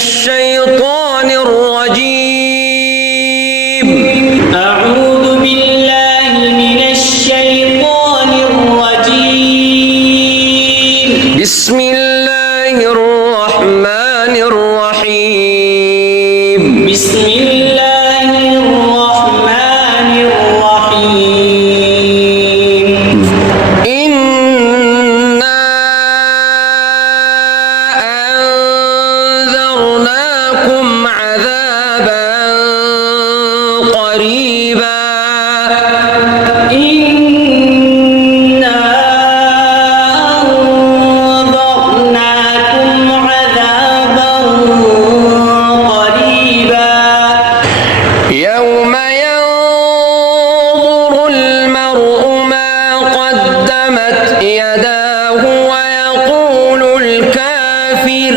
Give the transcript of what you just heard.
الشيطان الرجيم. أعوذ بالله من الشيطان الرجيم. بسم الله الرحمن الرحيم. بسم الله الرحمن الرحيم. إنا أنذرناكم عذابا قريبا. إنا أنذرناكم عذابا قريبا. يوم ينظر المرء ما قدمت يداه ويقول الكافر